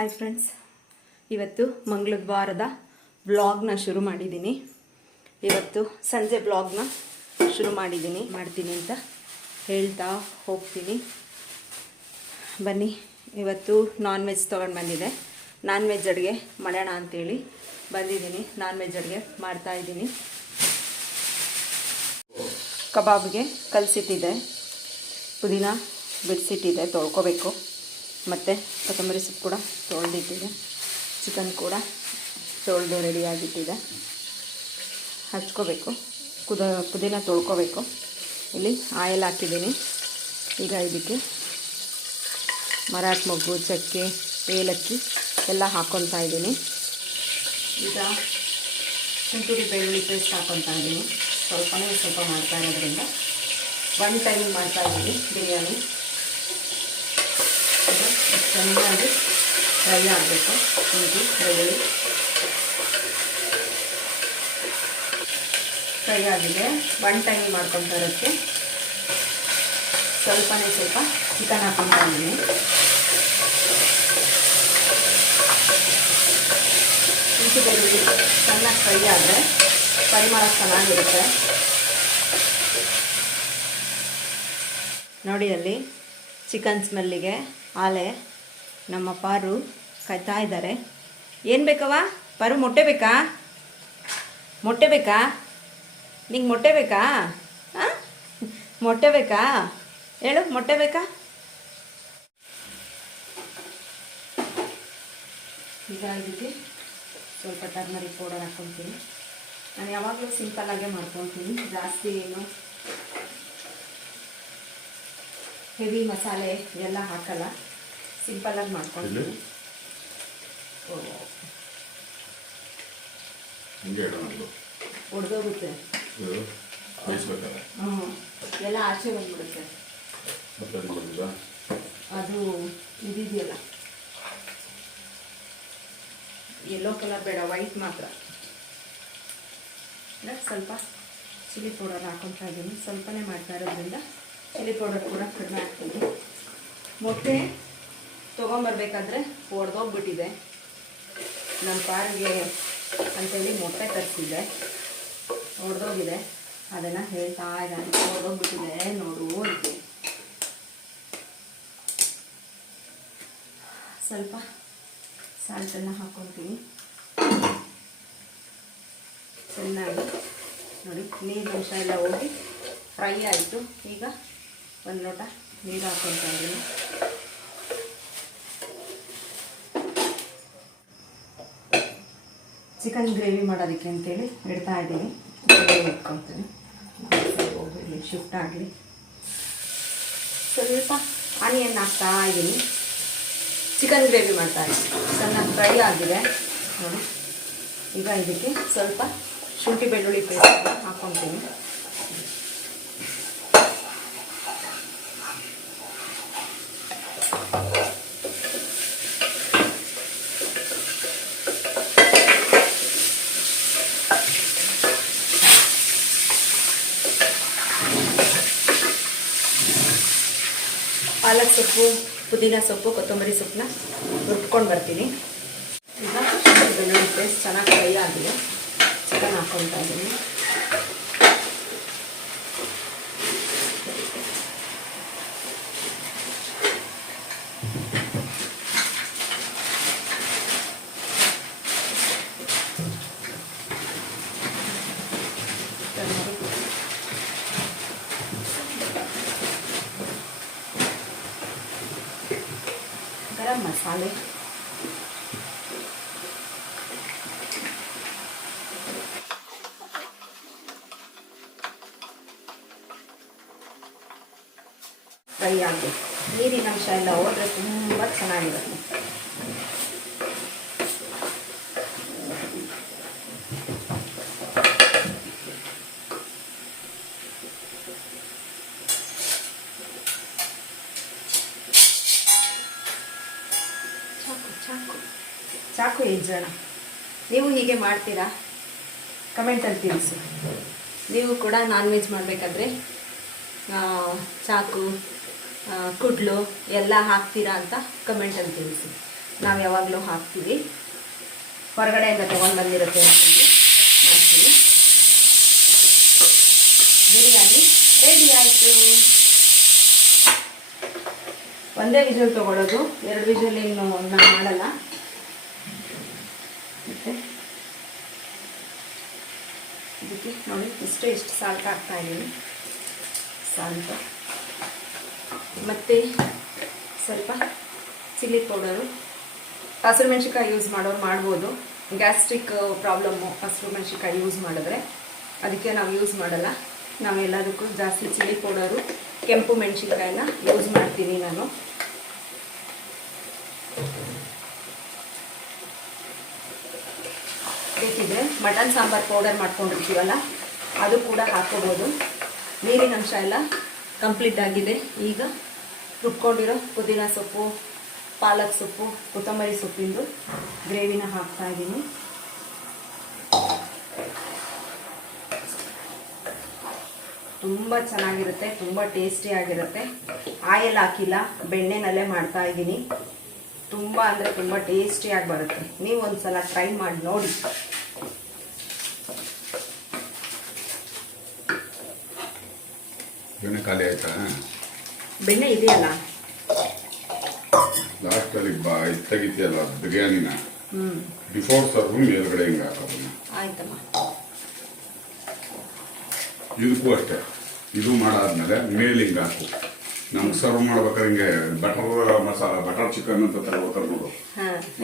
Hi friends, ಇವತ್ತು ಮಂಗಳವಾರದ ವ್ಲಾಗ್ನ ಶುರು ಮಾಡಿದ್ದೀನಿ. ಇವತ್ತು ಸಂಜೆ ವ್ಲಾಗ್ನ ಶುರು ಮಾಡ್ತೀನಿ ಅಂತ ಹೇಳ್ತಾ ಹೋಗ್ತೀನಿ. ಬನ್ನಿ, ಇವತ್ತು ನಾನ್ ವೆಜ್ ತೊಗೊಂಡು ಬಂದಿದೆ. ನಾನ್ ವೆಜ್ ಅಡುಗೆ ಮಾಡೋಣ ಅಂಥೇಳಿ ಬಂದಿದ್ದೀನಿ. ನಾನ್ ವೆಜ್ ಅಡುಗೆ ಮಾಡ್ತಾಯಿದ್ದೀನಿ. ಕಬಾಬ್ಗೆ ಕಲಸಿಟ್ಟಿದ್ದೆ, ಪುದೀನ ಬಿಡಿಸಿಟ್ಟಿದ್ದೆ, ತೊಳ್ಕೊಬೇಕು. ಮತ್ತು ಕೊತ್ತಂಬರಿ ಸೊಪ್ಪು ಕೂಡ ತೊಳೆದಿಟ್ಟಿದೆ, ಚಿಕನ್ ಕೂಡ ತೊಳೆದು ರೆಡಿಯಾಗಿಟ್ಟಿದೆ. ಹಚ್ಕೋಬೇಕು, ಪುದೀನ ತೊಳ್ಕೊಬೇಕು. ಇಲ್ಲಿ ಆಯಿಲ್ ಹಾಕಿದ್ದೀನಿ. ಈಗ ಇದಕ್ಕೆ ಮರಾಠ ಮೊಗ್ಗು, ಚಕ್ಕೆ, ಏಲಕ್ಕಿ ಎಲ್ಲ ಹಾಕ್ಕೊತಾ ಇದ್ದೀನಿ. ಈಗ ಶುಂಠಿ ಬೆಳ್ಳುಳ್ಳಿ ಪೇಸ್ಟ್ ಹಾಕ್ಕೊತಾ ಇದ್ದೀನಿ. ಸ್ವಲ್ಪ ಮಾಡ್ತಾ ಇರೋದ್ರಿಂದ ಒನ್ ಟೈಮ್ ಮಾಡ್ತಾಯಿದ್ದೀನಿ ಬಿರಿಯಾನಿ. ಚೆನ್ನಾಗಿ ಫ್ರೈ ಆಗಬೇಕು. ಶುಂಠಿ ಬೆಳ್ಳುಳ್ಳಿ ಫ್ರೈ ಆಗಿದೆ. ಒನ್ ಟೈಮ್ ಮಾಡ್ಕೊತಾ ಇರೋಕ್ಕೆ ಸ್ವಲ್ಪ ಚಿಕನ್ ಹಾಕ್ಕೊತಾ ಇದ್ದೀನಿ. ಶುಂಠಿ ಬೆಳ್ಳುಳ್ಳಿ ಚೆನ್ನಾಗಿ ಫ್ರೈ ಆದರೆ ಪರಿಮಳ ಚೆನ್ನಾಗಿರುತ್ತೆ. ನೋಡಿ, ಅಲ್ಲಿ ಚಿಕನ್ ಸ್ಮೆಲ್ಲಿಗೆ ಆಲೆ ನಮ್ಮ ಪಾರು ಕಾಯ್ತಾ ಇದ್ದಾರೆ. ಏನು ಬೇಕವ ಪಾರು? ಮೊಟ್ಟೆ ಬೇಕಾ? ಮೊಟ್ಟೆ ಬೇಕಾ ನಿಂಗೆ? ಮೊಟ್ಟೆ ಬೇಕಾ? ಹಾಂ, ಮೊಟ್ಟೆ ಬೇಕಾ? ಹೇಳು, ಮೊಟ್ಟೆ ಬೇಕಾ? ಈಗ ಇದಕ್ಕೆ ಸ್ವಲ್ಪ ಟರ್ಮರಿಕ್ ಪೌಡರ್ ಹಾಕ್ಕೊತೀನಿ. ನಾನು ಯಾವಾಗಲೂ ಸಿಂಪಲ್ಲಾಗೆ ಮಾಡ್ಕೊತೀನಿ, ಜಾಸ್ತಿ ಏನು ಹೆವಿ ಮಸಾಲೆ ಎಲ್ಲ ಹಾಕಲ್ಲ, ಸಿಂಪಲ್ಲಾಗಿ ಮಾಡ್ಕೊಳ್ತೀನಿ. ಹೊಡೆದೋಗುತ್ತೆ, ಎಲ್ಲ ಆಚೆ ಬಂದ್ಬಿಡುತ್ತೆ. ಅದು ಇದೆಯಲ್ಲ, ಯೆಲ್ಲೋ ಕಲರ್ ಬೇಡ, ವೈಟ್ ಮಾತ್ರ. ಸ್ವಲ್ಪ ಚಿಲ್ಲಿ ಪೌಡರ್ ಹಾಕೊತಾ ಇದ್ದೀನಿ. ಸ್ವಲ್ಪನೇ ಮಾಡ್ತಾ ಇರೋದ್ರಿಂದ ಚಿಲ್ಲಿ ಪೌಡರ್ ಕೂಡ ಕಡಿಮೆ ಹಾಕ್ತೀನಿ. ಮೊಟ್ಟೆ ತೊಗೊಂಬರ್ಬೇಕಾದ್ರೆ ಒಡೆದೋಗ್ಬಿಟ್ಟಿದೆ. ನಮ್ಮ ಪಾರಿಗೆ ಅಂತೇಳಿ ಮೊಟ್ಟೆ ತರಿಸಿದ್ದೆ, ಒಡೆದೋಗಿದೆ. ಅದನ್ನು ಹೇಳ್ತಾ ಇದ್ದಾನೆ, ಒಡೆದೋಗ್ಬಿಟ್ಟಿದೆ ನೋಡು ಅಂತ. ಸ್ವಲ್ಪ ಸಾಲ್ಟನ್ನು ಹಾಕ್ಕೊತೀನಿ. ಚೆನ್ನಾಗಿ ನೋಡಿ, ನೀರಿನ ಅಂಶ ಎಲ್ಲ ಹೋಗಿ ಫ್ರೈ ಆಯಿತು. ಈಗ ಒಂದು ಲೋಟ ನೀರು ಹಾಕ್ಕೊತಾ ಇದ್ದೀನಿ. ಚಿಕನ್ ಗ್ರೇವಿ ಮಾಡೋದಕ್ಕೆ ಅಂತೇಳಿ ಇಡ್ತಾ ಇದ್ದೀನಿ. ಇಟ್ಕೊತೀನಿ, ಹೋಗಿ ಶಿಫ್ಟ್ ಆಗಲಿ. ಸ್ವಲ್ಪ ಆನಿಯನ್ ಹಾಕ್ತಾ ಇದ್ದೀನಿ. ಚಿಕನ್ ಗ್ರೇವಿ ಮಾಡ್ತಾ ಇದ್ದೀನಿ. ಚೆನ್ನಾಗಿ ಫ್ರೈ ಆಗಿದೆ ನೋಡಿ. ಈಗ ಇದಕ್ಕೆ ಸ್ವಲ್ಪ ಶುಂಠಿ ಬೆಳ್ಳುಳ್ಳಿ ಪೇಸ್ಟ್ ಹಾಕ್ಕೊತೀನಿ. ಪಾಲಕ್ ಸೊಪ್ಪು, ಪುದೀನ ಸೊಪ್ಪು, ಕೊತ್ತಂಬರಿ ಸೊಪ್ಪನ್ನ ಹುರ್ಕೊಂಡು ಬರ್ತೀನಿ. ಈಗ ಶುಂಠಿ ಬೆಳ್ಳುಳ್ಳಿ ಪೇಸ್ಟ್ ಚೆನ್ನಾಗಿ ಫ್ರೈ ಆಗಿದೆ. ಚಿಕನ್ ಹಾಕ್ಕೊತಾ ಇದ್ದೀನಿ. ಗರಂ ಮಸಾಲೆ, ಫ್ರೈ ಆಗಬೇಕು. ನೀರಿನ ಅಂಶ ಎಲ್ಲ ಹೋದರೆ ತುಂಬ ಚೆನ್ನಾಗಿರುತ್ತೆ. ಚಾಕು ಹೆಜ್ಜೋಣ. ನೀವು ಹೀಗೆ ಮಾಡ್ತೀರಾ? ಕಮೆಂಟಲ್ಲಿ ತಿಳಿಸಿ. ನೀವು ಕೂಡ ನಾನ್ ವೆಜ್ ಮಾಡಬೇಕಾದ್ರೆ ಚಾಕು ಕುಡ್ಲು ಎಲ್ಲ ಹಾಕ್ತೀರಾ ಅಂತ ಕಮೆಂಟಲ್ಲಿ ತಿಳಿಸಿ. ನಾವು ಯಾವಾಗಲೂ ಹಾಕ್ತೀವಿ, ಹೊರಗಡೆಯಿಂದ ತೊಗೊಂಡು ಬಂದಿರುತ್ತೆ ಅಂತಂದು ಮಾಡ್ತೀವಿ. ಬಿರಿಯಾನಿ ರೆಡಿ ಆಯಿತು. ಒಂದೇ ವಿಷಲ್ ತೊಗೊಳ್ಳೋದು, 2 ವಿಷಲ್ ಏನು ನಾನು ಮಾಡಲ್ಲ. ಮತ್ತು ಇದಕ್ಕೆ ನೋಡಿ ಇಷ್ಟು ಸಾಲ್ಟ್ ಹಾಕ್ತಾಯಿದ್ದೀನಿ, ಸಾಲ್ಟು ಮತ್ತು ಸ್ವಲ್ಪ ಚಿಲ್ಲಿ ಪೌಡರು. ಹಸಿರು ಮೆಣಸಿನ್ಕಾಯಿ ಯೂಸ್ ಮಾಡೋರು ಮಾಡ್ಬೋದು, ಗ್ಯಾಸ್ಟ್ರಿಕ್ ಪ್ರಾಬ್ಲಮ್ಮು ಹಸಿರು ಮೆಣಸಿನ್ಕಾಯಿ ಯೂಸ್ ಮಾಡಿದ್ರೆ, ಅದಕ್ಕೆ ನಾವು ಯೂಸ್ ಮಾಡಲ್ಲ. ನಾವು ಎಲ್ಲದಕ್ಕೂ ಜಾಸ್ತಿ ಚಿಲ್ಲಿ ಪೌಡರು, ಕೆಂಪು ಮೆಣಸಿನ್ಕಾಯಿನ ಯೂಸ್ ಮಾಡ್ತೀನಿ ನಾನು. ಬೇಕಿದ್ರೆ ಮಟನ್ ಸಾಂಬಾರು ಪೌಡರ್ ಮಾಡ್ಕೊಂಡಿರ್ತೀವಲ್ಲ ಅದು ಕೂಡ ಹಾಕ್ಕೋಬೋದು. ನೀರಿನ ಅಂಶ ಎಲ್ಲ ಕಂಪ್ಲೀಟ್ ಆಗಿದೆ. ಈಗ ರುಬ್ಕೊಂಡಿರೋ ಪುದೀನ ಸೊಪ್ಪು, ಪಾಲಕ್ ಸೊಪ್ಪು, ಕೊತ್ತಂಬರಿ ಸೊಪ್ಪಿಂದು ಗ್ರೇವಿನ ಹಾಕ್ತಾಯಿದ್ದೀನಿ. ತುಂಬ ಚೆನ್ನಾಗಿರುತ್ತೆ, ತುಂಬ ಟೇಸ್ಟಿಯಾಗಿರುತ್ತೆ. ಆಯಿಲ್ ಹಾಕಿಲ್ಲ, ಬೆಣ್ಣೆನಲ್ಲೇ ಮಾಡ್ತಾಯಿದ್ದೀನಿ. ತುಂಬ ಅಂದರೆ ತುಂಬ ಟೇಸ್ಟಿಯಾಗಿ ಬರುತ್ತೆ. ನೀವು ಒಂದು ಸಲ ಟ್ರೈ ಮಾಡಿ ನೋಡಿ. ಬೆಣ್ಣೆ ಖಾಲಿ ಆಯ್ತಾ? ಬೆಣ್ಣೆ ಇದೆಯಲ್ಲ, ಲಾಸ್ಟಲ್ಲಿ ತೆಗಿತೀಯಲ್ಲ ಬಿರಿಯಾನಿನ, ಬಿಫೋರ್ ಸರ್ವ್ ಮೇಲ್ಗಡೆ ಹಿಂಗೆ ಹಾಕೋದನ್ನ. ಆಯ್ತಮ್ಮ. ಇದಕ್ಕೂ ಅಷ್ಟೇ, ಇದು ಮಾಡಾದ್ಮೇಲೆ ಮೇಲೆ ಹಿಂಗೆ ಹಾಕು. ನಮ್ಗೆ ಸರ್ವ್ ಮಾಡ್ಬೇಕಾದ್ರೆ ಹಿಂಗೆ ಬಟರ್ ಮಸಾಲ, ಬಟರ್ ಚಿಕನ್ ಅಂತ ತಗೋತಾರೆ ನೋಡು,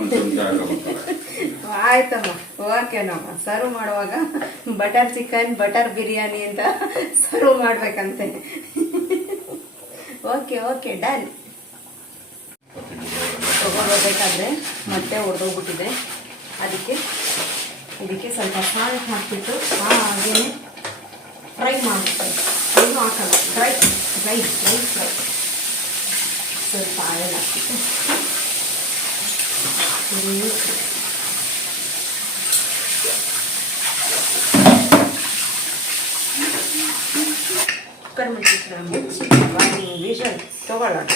ಒಂದು ಚಮಚ ಹಾಕೋತಾರೆ. ಆಯ್ತಮ್ಮ, ಓಕೆನಮ್ಮ. ಸರ್ವ್ ಮಾಡುವಾಗ ಬಟರ್ ಚಿಕನ್, ಬಟರ್ ಬಿರಿಯಾನಿ ಅಂತ ಸರ್ವ್ ಮಾಡ್ಬೇಕಂತೆ. Okay okay, done. ತಗೊಂಡೋಗ್ಬೇಕಾದ್ರೆ ಮೊಟ್ಟೆ ಒಡೆದೋಗ್ಬಿಟ್ಟಿದೆ, ಇದಕ್ಕೆ ಸ್ವಲ್ಪ ಸಾಲ್ಟ್ ಹಾಕ್ಬಿಟ್ಟು ಹಾಗೇನೆ ಫ್ರೈ ಮಾಡ್ಬಿಡ್ತಾರೆ. ಏನು ಹಾಕಲ್ಲ, ಡ್ರೈ. ಸ್ವಲ್ಪ ಆಯಿಲ್ ಹಾಕ್ಬಿಟ್ಟು ಕುಕ್ಕರ್ ಮುಚ್ಚಿ ವಿಷಲ್ ತಗೊಳ್ಳೋಣ.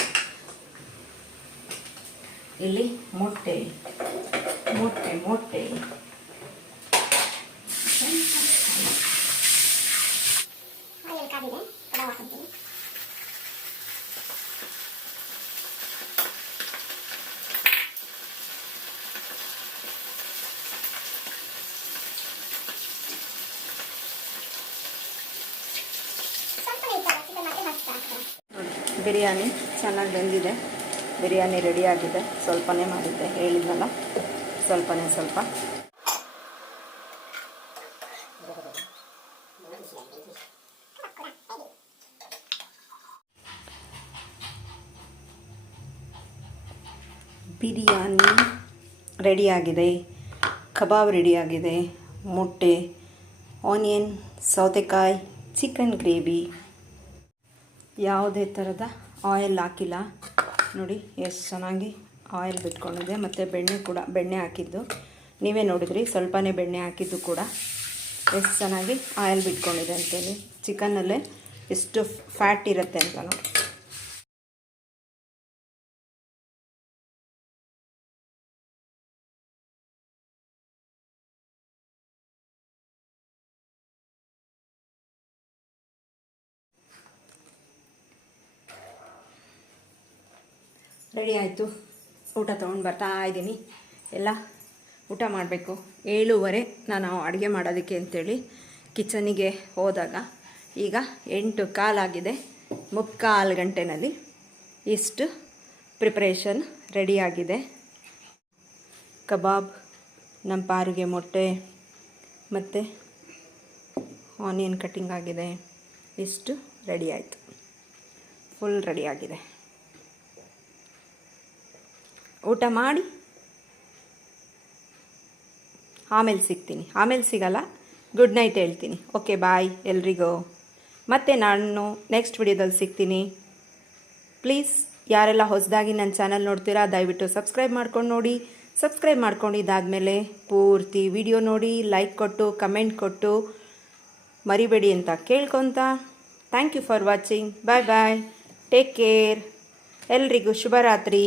ಇಲ್ಲಿ ಮೊಟ್ಟೆ ಬಿರಿಯಾನಿ ಚೆನ್ನಾಗಿ ಬೆಂದಿದೆ. ಬಿರಿಯಾನಿ ರೆಡಿಯಾಗಿದೆ. ಸ್ವಲ್ಪನೇ ಮಾಡಿದ್ದೆ, ಹೇಳಿದ್ನಲ್ಲ, ಸ್ವಲ್ಪ ಬಿರಿಯಾನಿ ರೆಡಿಯಾಗಿದೆ, ಕಬಾಬ್ ರೆಡಿಯಾಗಿದೆ, ಮೊಟ್ಟೆ, ಆನಿಯನ್, ಸೌತೆಕಾಯಿ, ಚಿಕನ್ ಗ್ರೇವಿ. ಯಾವುದೇ ಥರದ ಆಯಿಲ್ ಹಾಕಿಲ್ಲ. ನೋಡಿ ಎಷ್ಟು ಚೆನ್ನಾಗಿ ಆಯಿಲ್ ಬಿಟ್ಕೊಂಡಿದೆ. ಮತ್ತು ಬೆಣ್ಣೆ ಹಾಕಿದ್ದು ನೀವೇ ನೋಡಿದ್ರಿ, ಸ್ವಲ್ಪನೇ ಬೆಣ್ಣೆ ಹಾಕಿದ್ದು ಕೂಡ ಎಷ್ಟು ಚೆನ್ನಾಗಿ ಆಯಿಲ್ ಬಿಟ್ಕೊಂಡಿದೆ ಅಂತೇಳಿ. ಚಿಕನ್ನಲ್ಲೇ ಎಷ್ಟು ಫ್ಯಾಟ್ ಇರುತ್ತೆ ಅಂತ ನೋಡಿ. ರೆಡಿ ಆಯಿತು. ಊಟ ತೊಗೊಂಡು ಬರ್ತಾ ಇದ್ದೀನಿ. ಎಲ್ಲ ಊಟ ಮಾಡಬೇಕು. 7:15 ನಾನು ಅಡುಗೆ ಮಾಡೋದಕ್ಕೆ ಅಂಥೇಳಿ ಕಿಚನಿಗೆ ಹೋದಾಗ ಈಗ 8:15 ಆಗಿದೆ. 3/4 ಗಂಟೆನಲ್ಲಿ ಇಷ್ಟು ಪ್ರಿಪ್ರೇಷನ್ ರೆಡಿಯಾಗಿದೆ. ಕಬಾಬ್, ನಮ್ಮ ಪಾರಿಗೆ ಮೊಟ್ಟೆ ಮತ್ತು ಆನಿಯನ್ ಕಟ್ಟಿಂಗ್ ಆಗಿದೆ. ಇಷ್ಟು ರೆಡಿ ಆಯಿತು, ಫುಲ್ ರೆಡಿಯಾಗಿದೆ. ಊಟ ಮಾಡಿ ಆಮೇಲೆ ಸಿಗ್ತೀನಿ. ಆಮೇಲೆ ಸಿಗಲ್ಲ, ಗುಡ್ ನೈಟ್ ಹೇಳ್ತೀನಿ. ಓಕೆ, ಬಾಯ್ ಎಲ್ರಿಗೂ. ಮತ್ತು ನಾನು ನೆಕ್ಸ್ಟ್ ವಿಡಿಯೋದಲ್ಲಿ ಸಿಗ್ತೀನಿ. ಪ್ಲೀಸ್ ಯಾರೆಲ್ಲ ಹೊಸದಾಗಿ ನನ್ನ ಚಾನಲ್ ನೋಡ್ತೀರಾ ದಯವಿಟ್ಟು ಸಬ್ಸ್ಕ್ರೈಬ್ ಮಾಡ್ಕೊಂಡು ನೋಡಿ. ಸಬ್ಸ್ಕ್ರೈಬ್ ಮಾಡ್ಕೊಂಡಿದ್ದಾದಮೇಲೆ ಪೂರ್ತಿ ವಿಡಿಯೋ ನೋಡಿ, ಲೈಕ್ ಕೊಟ್ಟು ಕಮೆಂಟ್ ಕೊಟ್ಟು ಮರಿಬೇಡಿ ಅಂತ ಕೇಳ್ಕೊತಾ. Thank you for watching. Bye bye, take care. ಎಲ್ರಿಗೂ ಶುಭರಾತ್ರಿ.